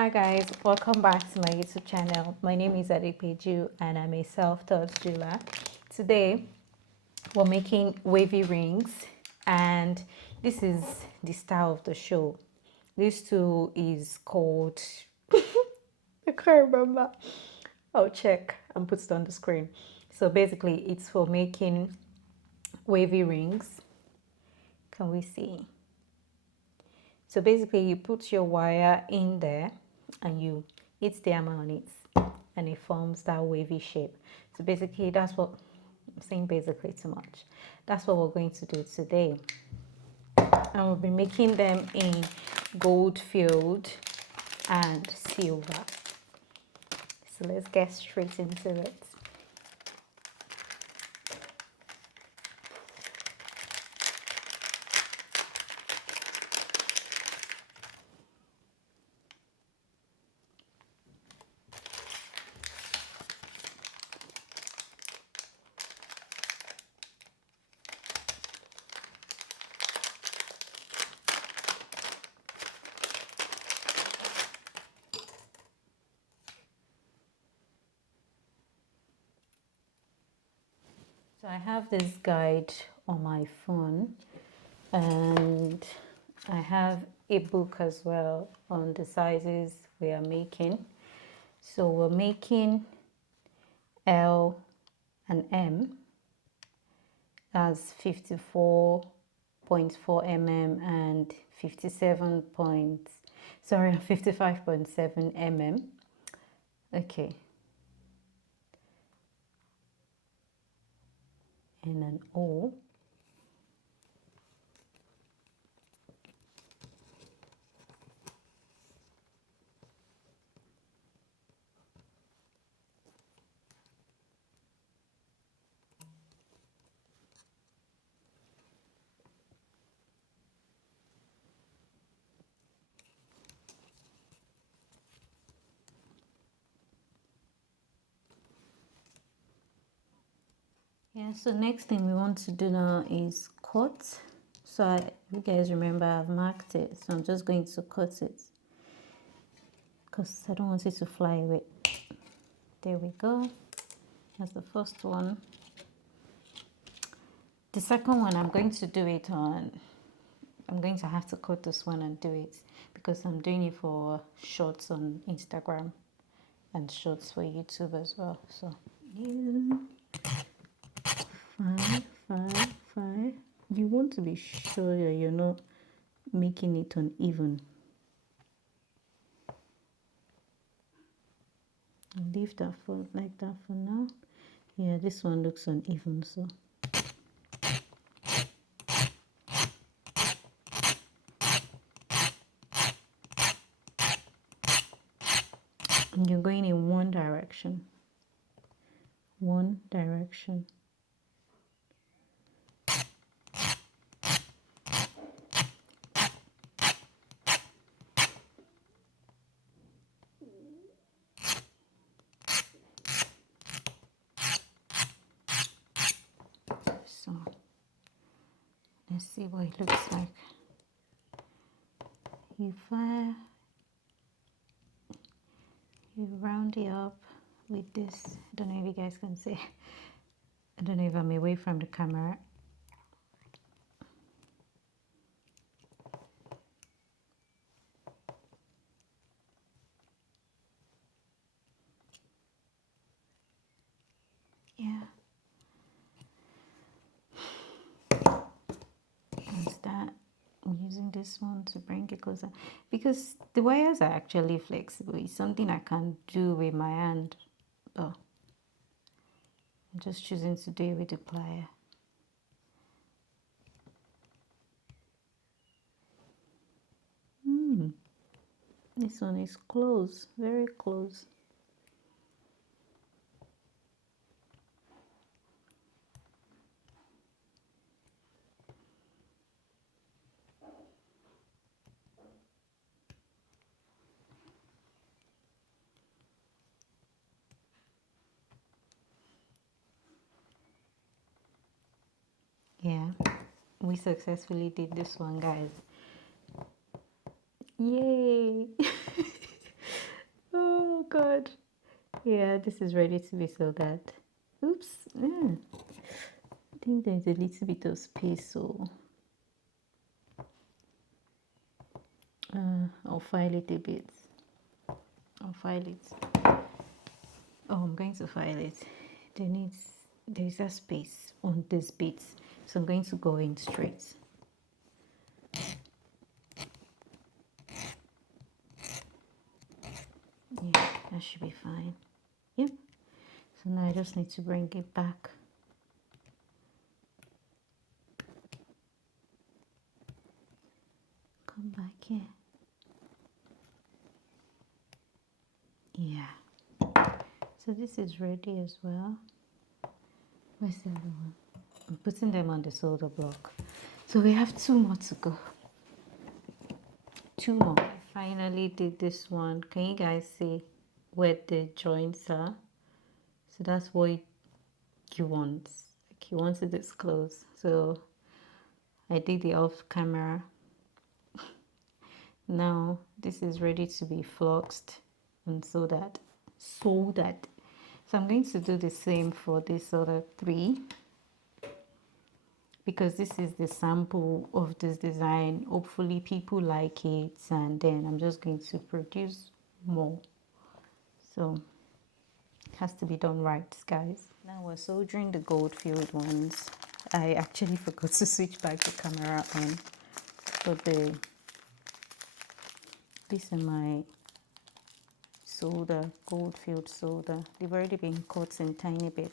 Hi guys, welcome back to my YouTube channel. My name is Adepeju and I'm a self-taught jeweler. Today we're making wavy rings and this is the style of the show. This tool is called I can't remember. I'll check and put it on the screen. So basically it's for making wavy rings. Can we see? So basically you put your wire in there and you hit the hammer on it and it forms that wavy shape. So basically that's what I'm saying, basically too much. That's what we're going to do today. And we'll be making them in gold filled and silver. So let's get straight into it. So I have this guide on my phone and I have a book as well on the sizes we are making. So we're making L and M as 54.4 mm and 55.7 mm. Okay. And an O. Yeah, so next thing we want to do now is cut. So you guys remember I've marked it, so I'm just going to cut it because I don't want it to fly away. There we go. That's the first one. The second one I'm going to do it on, I'm going to have to cut this one and do it because I'm doing it for shorts on Instagram and shorts for YouTube as well. So 5, 5, 5. You want to be sure that you're not making it uneven. Leave that for like that for now. Yeah, this one looks uneven, so and you're going in one direction. One direction. So let's see what it looks like. You round it up with this. I don't know if you guys can see. I don't know if I'm away from the camera. Yeah. That's that. I'm using this one to bring it closer because the wires are actually flexible. It's something I can do with my hand. Oh, I'm just choosing to do it with the plier. This one is close, very close. Yeah, we successfully did this one, guys. Yay! Oh God. Yeah, this is ready to be soldered. Oops. Yeah. I think there's a little bit of space, so I'll file it a bit. I'll file it. Oh, I'm going to file it. There's a space on this bit, so I'm going to go in straight. Yeah, that should be fine. Yep. So now I just need to bring it back. Come back here. Yeah. So this is ready as well. Where's the other one? I'm putting them on the solder block. So we have 2 more to go. 2 more. I finally did this one. Can you guys see where the joints are? So that's what you want. Like you want it this close. So I did it off camera. Now this is ready to be fluxed and soldered. So I'm going to do the same for this other 3, because this is the sample of this design. Hopefully people like it, and then I'm just going to produce more. So it has to be done right, guys. Now we're soldering the gold filled ones. I actually forgot to switch back the camera on, but these are my solder, gold filled solder. They've already been cut in tiny bit.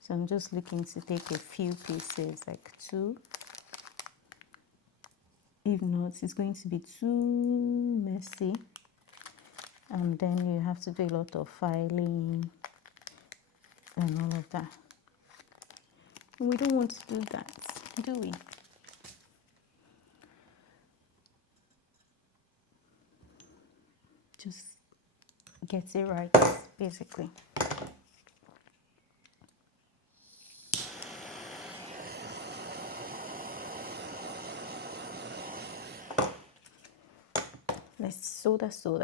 So I'm just looking to take a few pieces, like 2. If not, it's going to be too messy. And then you have to do a lot of filing and all of that. We don't want to do that, do we? Just get it right, basically. Let's solder. So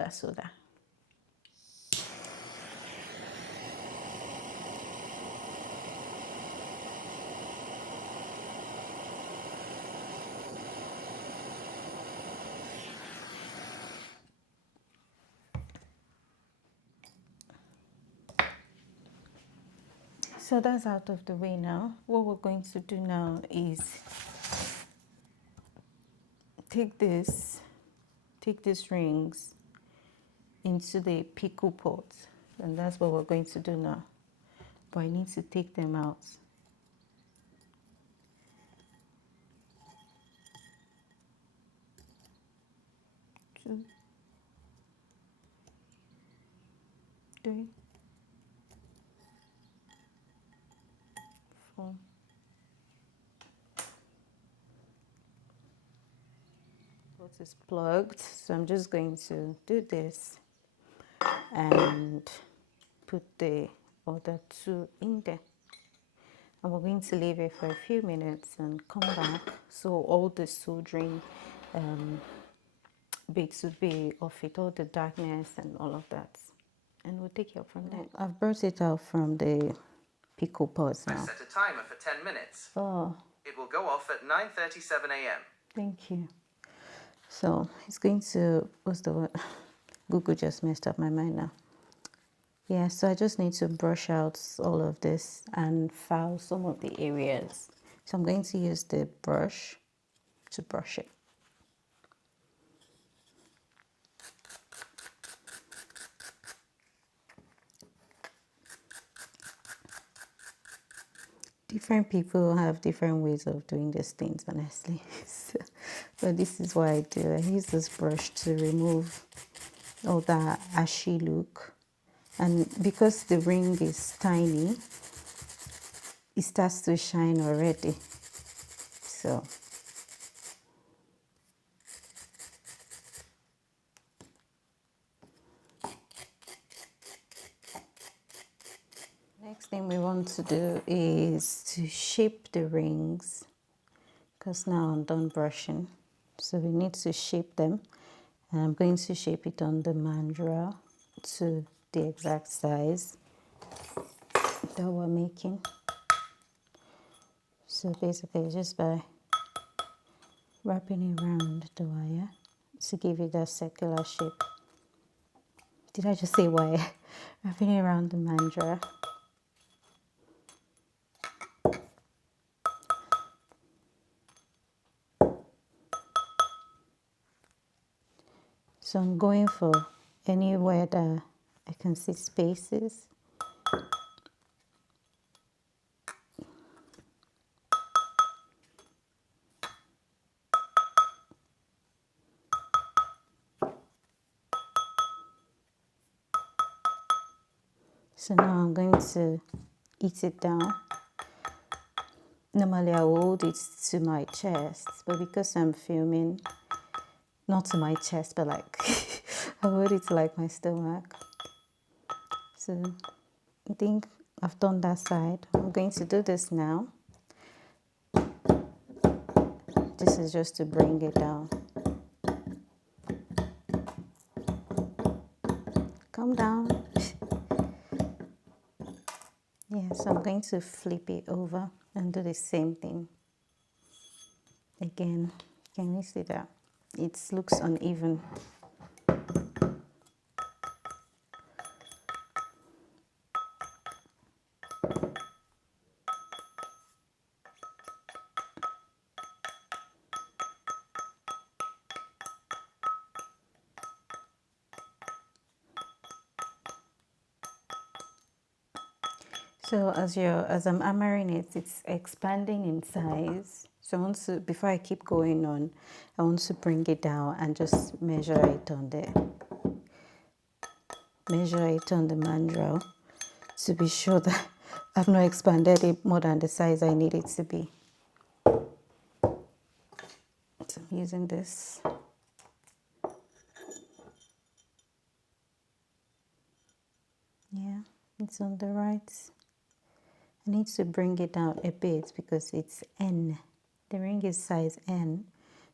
that's out of the way now. What we're going to do now is take these rings into the pickle pot, and that's what we're going to do now. But I need to take them out. 2, 3, 4. Pot is plugged, so I'm just going to do this and put the other 2 in there. And we're going to leave it for a few minutes and come back, so all the soldering bits would be off it, all the darkness and all of that. And we'll take it up from there. I've brought it out from the pickle pot now. I set a timer for 10 minutes. Oh. It will go off at 9:37 a.m. Thank you. So it's going to, what's the word? Google just messed up my mind now. Yeah, so I just need to brush out all of this and file some of the areas. So I'm going to use the brush to brush it. Different people have different ways of doing these things, honestly. But this is what I do. I use this brush to remove all that ashy look. And because the ring is tiny, it starts to shine already. So next thing we want to do is to shape the rings, because now I'm done brushing. So we need to shape them. And I'm going to shape it on the mandrel to the exact size that we're making. So basically just by wrapping it around the wire to give it that circular shape. Did I just say wire? Wrapping it around the mandrel. So I'm going for anywhere that I can see spaces. So now I'm going to eat it down. Normally I will hold it to my chest, but because I'm filming, not to my chest, but like I hold it to like my stomach. So I think I've done that side. I'm going to do this now. This is just to bring it down. Come down. Yeah, so I'm going to flip it over and do the same thing. Again, can you see that? It looks uneven. So as I'm hammering it, it's expanding in size. So I want to, before I keep going on, I want to bring it down and just measure it on the mandrel to be sure that I've not expanded it more than the size I need it to be. So I'm using this. Yeah, it's on the right. I need to bring it down a bit because it's N. The ring is size N,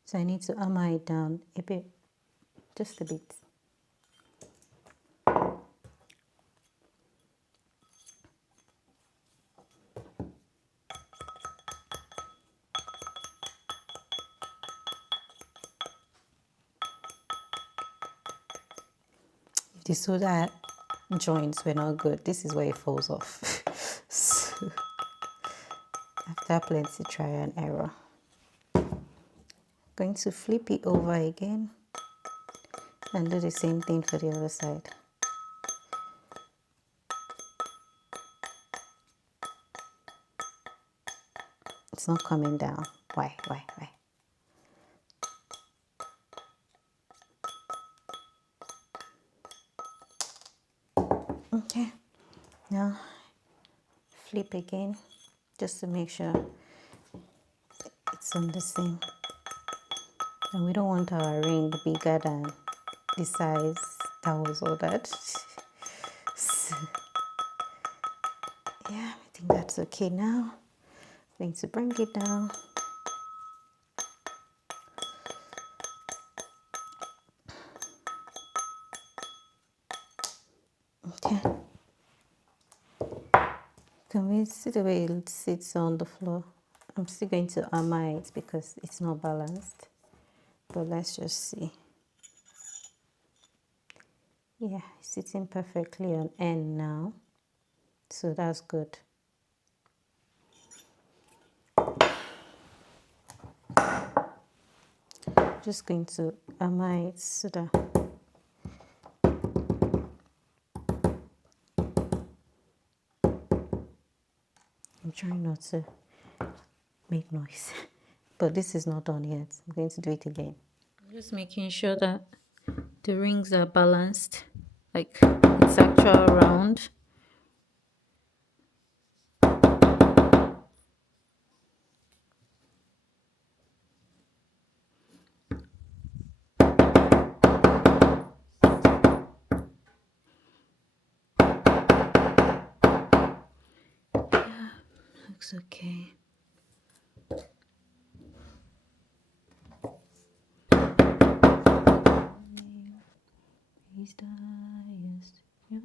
so I need to hammer it down a bit, just a bit. If the solder joints were not good, this is where it falls off. So, after plenty try and error, going to flip it over again and do the same thing for the other side. It's not coming down. Why? Okay, now flip again just to make sure it's on the same. And we don't want our ring bigger than the size that was ordered. So, yeah, I think that's okay now. I'm going to bring it down. Okay. Can we see the way it sits on the floor? I'm still going to hammer it because it's not balanced. But let's just see. Yeah, it's sitting perfectly on end now. So that's good. Just going to hammer it so that I'm trying not to make noise. But this is not done yet. I'm going to do it again. I'm just making sure that the rings are balanced, like it's actual round. Yeah, looks okay. Is the highest, your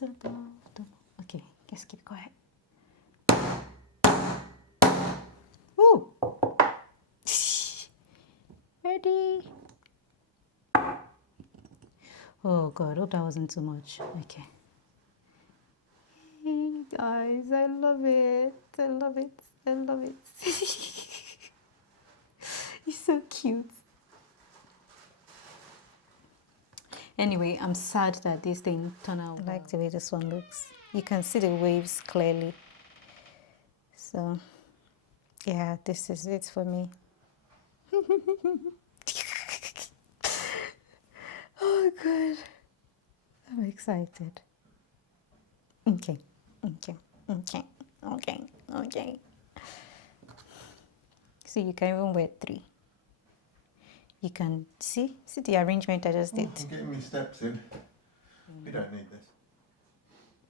Okay, just keep quiet. Ooh. Ready? Oh God, hope that wasn't too much. Okay. Hey guys, I love it. I love it. I love it. He's so cute. Anyway, I'm sad that this thing turned out. I like the way this one looks. You can see the waves clearly. So, yeah, this is it for me. Oh, God. I'm excited. Okay, okay, okay, okay, okay. So you can even wear 3. You can see the arrangement I just did. I'm getting my steps in. We don't need this.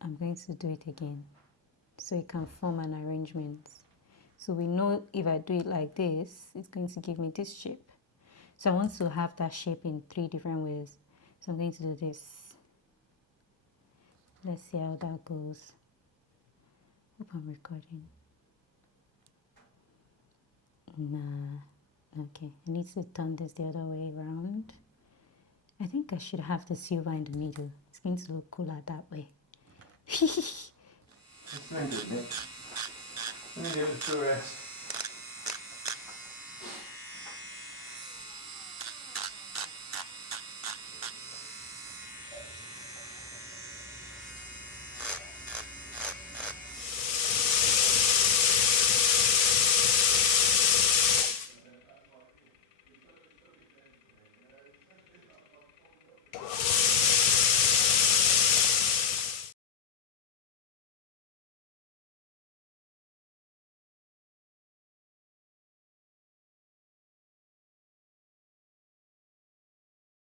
I'm going to do it again so you can form an arrangement. So we know if I do it like this, it's going to give me this shape. So I want to have that shape in 3 different ways. So I'm going to do this. Let's see how that goes. Hope I'm recording. Nah. Okay, I need to turn this the other way around. I think I should have the silver in the middle. It's going to look cooler that way. Let's end it, Nick. I need a little rest.